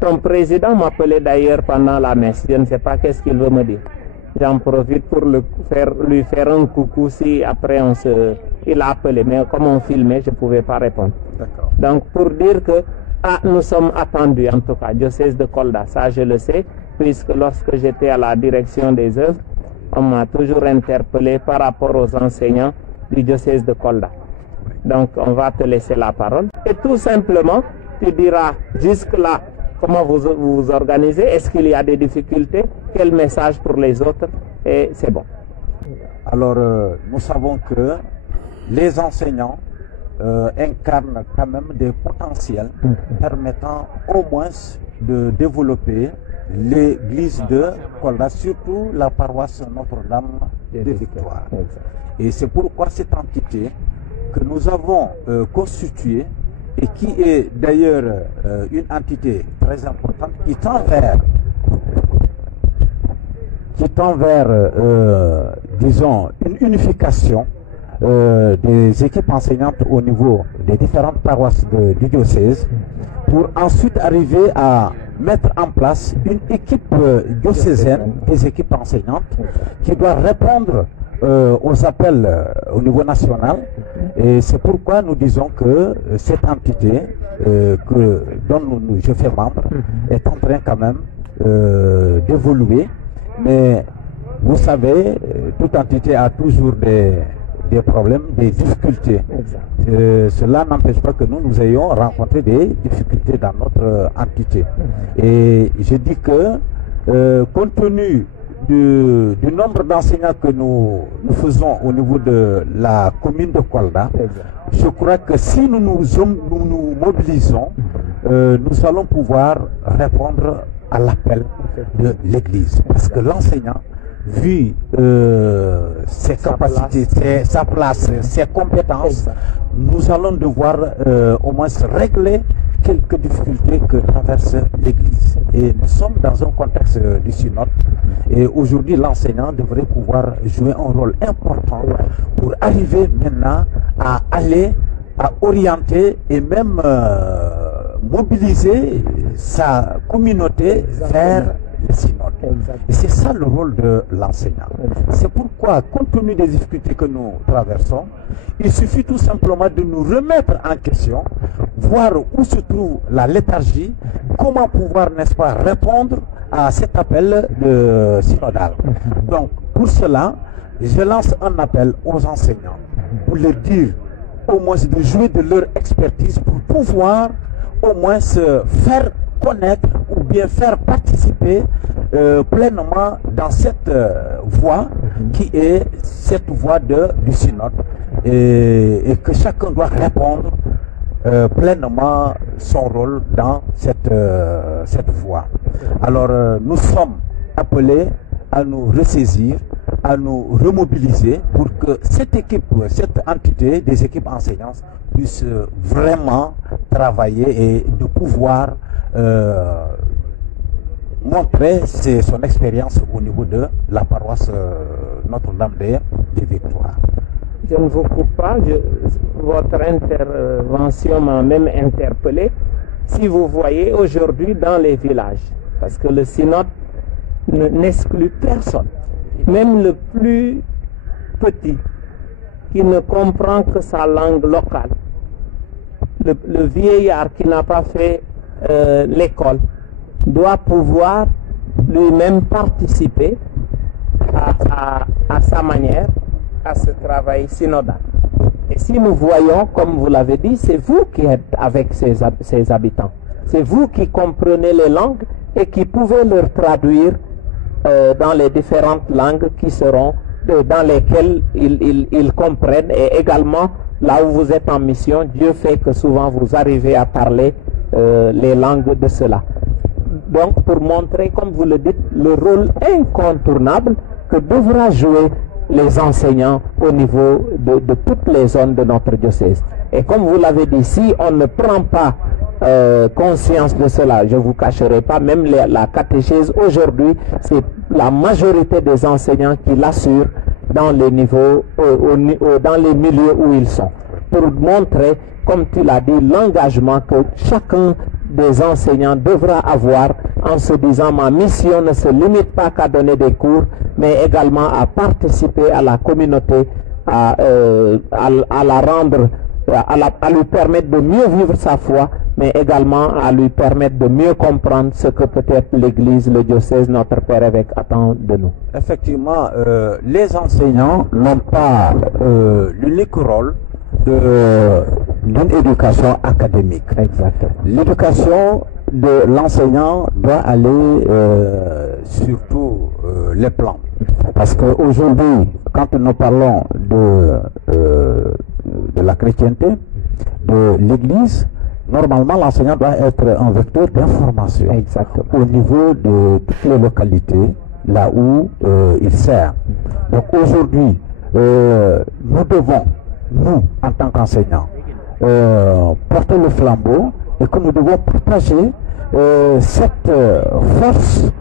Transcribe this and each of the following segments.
ton président m'appelait d'ailleurs pendant la messe. Je ne sais pas qu'est-ce qu'il veut me dire. J'en profite pour lui faire un coucou si après il a appelé. Mais comme on filmait, je ne pouvais pas répondre. Donc pour dire que nous sommes attendus, en tout cas, diocèse de Kolda. Ça, je le sais, puisque lorsque j'étais à la direction des œuvres, on m'a toujours interpellé par rapport aux enseignants du diocèse de Kolda. Donc on va te laisser la parole. Et tout simplement, tu diras jusque-là comment vous vous organisez, est-ce qu'il y a des difficultés, quel message pour les autres, et c'est bon. Alors, nous savons que les enseignants incarnent quand même des potentiels permettant au moins de développer l'église de Kolda, surtout la paroisse Notre-Dame de Victoire. Et c'est pourquoi cette entité que nous avons constituée, et qui est d'ailleurs une entité très importante qui tend vers disons, une unification des équipes enseignantes au niveau des différentes paroisses du diocèse, pour ensuite arriver à mettre en place une équipe diocésaine des équipes enseignantes qui doit répondre aux appels au niveau national. Et c'est pourquoi nous disons que cette entité dont je fais membre est en train quand même d'évoluer. Mais vous savez, toute entité a toujours des problèmes, des difficultés. Cela n'empêche pas que nous ayons rencontré des difficultés dans notre entité. Et je dis que compte tenu du nombre d'enseignants que nous faisons au niveau de la commune de Kolda, je crois que si nous nous mobilisons, nous allons pouvoir répondre à l'appel de l'Église. Parce que l'enseignant, vu ses capacités, sa place, ses compétences, nous allons devoir au moins régler quelques difficultés que traverse l'Église. Et nous sommes dans un contexte du synode. Et aujourd'hui, l'enseignant devrait pouvoir jouer un rôle important pour arriver maintenant à aller, à orienter et même mobiliser sa communauté vers le synode. Et c'est ça le rôle de l'enseignant. C'est pourquoi, compte tenu des difficultés que nous traversons, il suffit tout simplement de nous remettre en question, voir où se trouve la léthargie, comment pouvoir, n'est-ce pas, répondre à cet appel synodal. Donc, pour cela, je lance un appel aux enseignants pour leur dire au moins de jouer de leur expertise pour pouvoir au moins se faire connaître ou bien faire participer pleinement dans cette voie qui est cette voie du synode, et que chacun doit répondre pleinement son rôle dans cette voie. Alors nous sommes appelés à nous ressaisir, à nous remobiliser pour que cette équipe, cette entité des équipes enseignantes puisse vraiment travailler et de pouvoir montrer son expérience au niveau de la paroisse Notre-Dame de Victoire. Je ne vous coupe pas, votre intervention m'a même interpellé. Si vous voyez aujourd'hui dans les villages, parce que le synode n'exclut personne, même le plus petit qui ne comprend que sa langue locale, le vieillard qui n'a pas fait l'école doit pouvoir lui-même participer à sa manière à ce travail synodal. Et si nous voyons, comme vous l'avez dit, c'est vous qui êtes avec ces habitants, c'est vous qui comprenez les langues et qui pouvez leur traduire dans les différentes langues qui seront dans lesquelles ils comprennent, et également là où vous êtes en mission, Dieu fait que souvent vous arrivez à parler les langues de cela. Donc pour montrer, comme vous le dites, le rôle incontournable que devra jouer les enseignants au niveau de toutes les zones de notre diocèse. Et comme vous l'avez dit, si on ne prend pas conscience de cela, je ne vous cacherai pas, même la catéchèse aujourd'hui, c'est la majorité des enseignants qui l'assurent dans les niveaux, dans les milieux où ils sont, pour montrer, comme tu l'as dit, l'engagement que chacun des enseignants devra avoir en se disant ma mission ne se limite pas qu'à donner des cours, mais également à participer à la communauté, à la rendre, à lui permettre de mieux vivre sa foi, mais également à lui permettre de mieux comprendre ce que peut-être l'Église, le diocèse, notre Père évêque attend de nous. Effectivement, les enseignants n'ont pas l'unique rôle d'une éducation académique. Exactement. L'éducation de l'enseignant doit aller sur tous les plans. Parce qu'aujourd'hui, quand nous parlons de la chrétienté, de l'Église, normalement l'enseignant doit être un vecteur d'information. Exactement. Au niveau de toutes les localités, là où il sert. Donc aujourd'hui, nous devons, nous, en tant qu'enseignants, porter le flambeau et que nous devons partager cette force,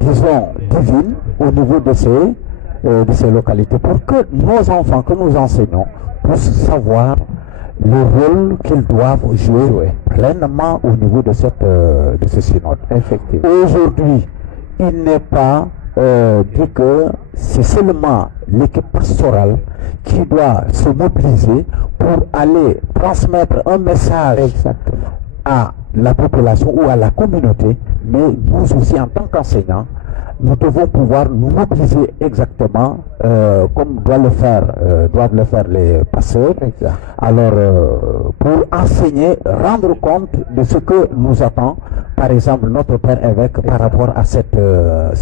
disons, divine au niveau de ces localités pour que nos enfants, que nous enseignons, puissent savoir le rôle qu'ils doivent jouer pleinement au niveau de ce synode. Effectivement. Aujourd'hui, il n'est pas dit que c'est seulement l'équipe pastorale qui doit se mobiliser pour aller transmettre un message à la population ou à la communauté, mais nous aussi en tant qu'enseignants, nous devons pouvoir nous mobiliser exactement comme doivent le faire les pasteurs. Alors, pour enseigner, rendre compte de ce que nous attend, par exemple, notre Père évêque par rapport à ce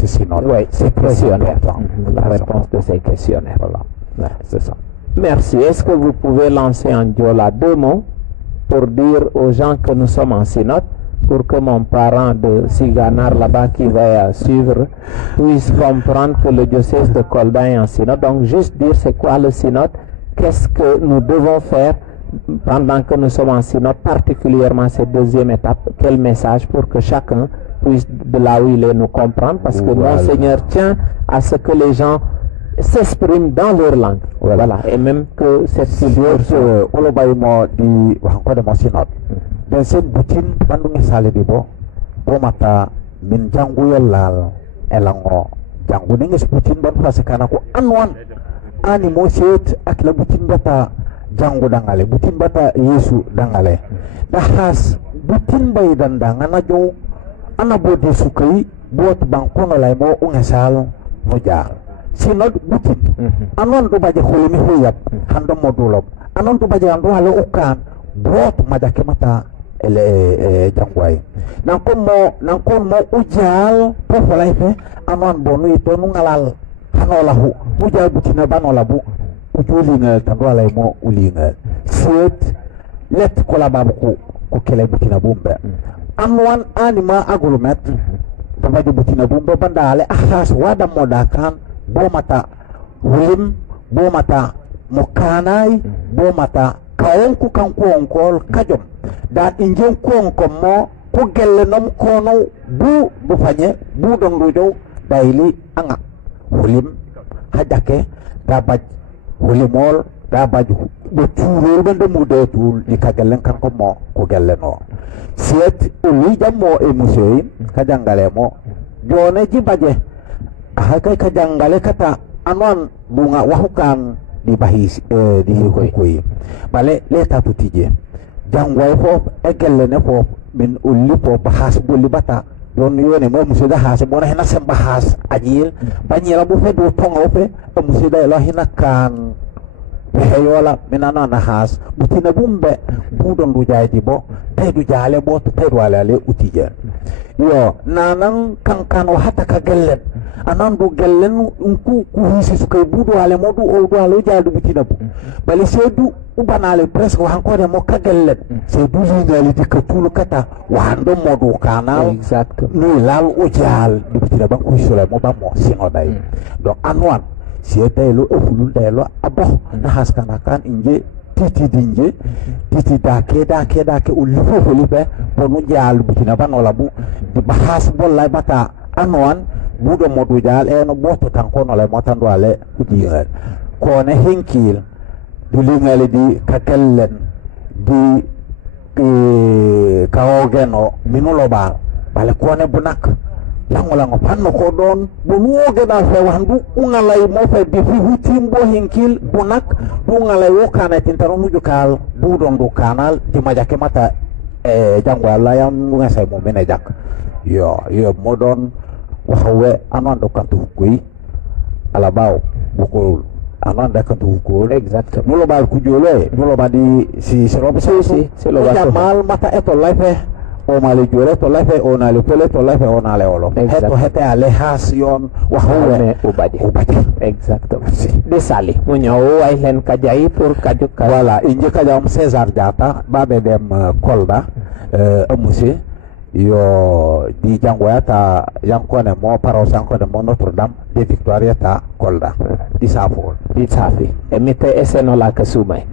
synode. Oui, c'est très important. La réponse de ces questionnaires. Voilà. C'est ça. Merci. Est-ce que vous pouvez lancer en Diola 2 mots pour dire aux gens que nous sommes en synode, pour que mon parent de Siganar là-bas qui va suivre puisse comprendre que le diocèse de Kolda est en synode. Donc juste dire c'est quoi le synode, qu'est-ce que nous devons faire pendant que nous sommes en synode, particulièrement cette deuxième étape, quel message pour que chacun puisse de là où il est nous comprendre, parce que Monseigneur tient à ce que les gens s'expriment dans leur langue. Voilà. Et même que cette figure di wahangko de mon synode. Dan sen butin bandungi sale dibo mata min jangu yallal elango jangu ninges butin ban fasikana ko anwan ani mo set akla butin bata jangu dangale butin bata Yesu dangale da has butin bay dandanga na jo ana bode sukai bot bangkono lay mo ungesal mo ja synod butin anon do baje kholimi hoyap hando modulop anon do baje ando halo ukan bot majake mata ele jangwai nang kon mo ujal po falai pe anon bonu itu nungalal hanolahu ujal butina banolabu ujulinga tandwalai mo ulinga set let kolababu ko kele butina bumbe anwan anima agulumet babaje butina bumbe bandale ahas wada modakan bo mata hulim bo mata mokanai bo mata kawonku kanku onkol kajom dan injen ko mo ko gelle nom kono bu fanye bu dong rujo daili anga hulim hajake dabaj hulimol dabaj do turul bende mude tul di kagellen kanko mo ko gelle no siet uli jammo e musei kajangale mo jone jibaje hakai kajangale kata anon bunga wahukan di bahis di hukui bale leta putije jangwai fo egelle ne fo min ulli fo bahas bulli bata don yone mo musida has bona hena sem bahas ajil banyira bu fe do tonga fe musida la hina kan heyola minana na has butina bumbe budon du jay di bo tay du jale bo tay do ala le utije yo nanan kankan o hata ka gellen anan du gellen ku hisi su kay budu ale modu o do ala jadu butina bu bali sedu ubanale presque wa encore mo ka gellen sedu jingali di ka tulu kata wa hando modu kana exact ni lal o jal di butina ba ku sula mo ba mo singo dai donc anwan sietelo ofulul delo abo na haskana kan inje titi dinje titi dake ulifo folibe bonu jal butina banola bu di bahas bollay bata anwan budo modu jal eno boto tankono le motando ale udier ko ne hinkil du lingale di kakellen di kaogeno minuloba bale kone bunak lango panno ko don bunuoge da fe wandu ungalay mo fe defi hutimbo hinkil bunak ungalay wokana tintaro nuju kal budon du kanal di majake mata jango alla yam nga say mo mene jak yo modon waxawe anando kantu kuy alabaw bukul ananda kantu ko exact nulo bal ku jole nulo badi si robe si lo ba mal mata eto life o mali jole to life o na le pele to life o na le olo heto hete ale hasion waxawe ubadi exact si de sali mo nyaw ay len kajay pour kaju voilà inje kajam César Diatta babe dem Kolda monsieur yo di jangoyata yankone mo paro sankone mo Notre Dame de Victoria ta Kolda di safo di safi e mete eseno la kasumay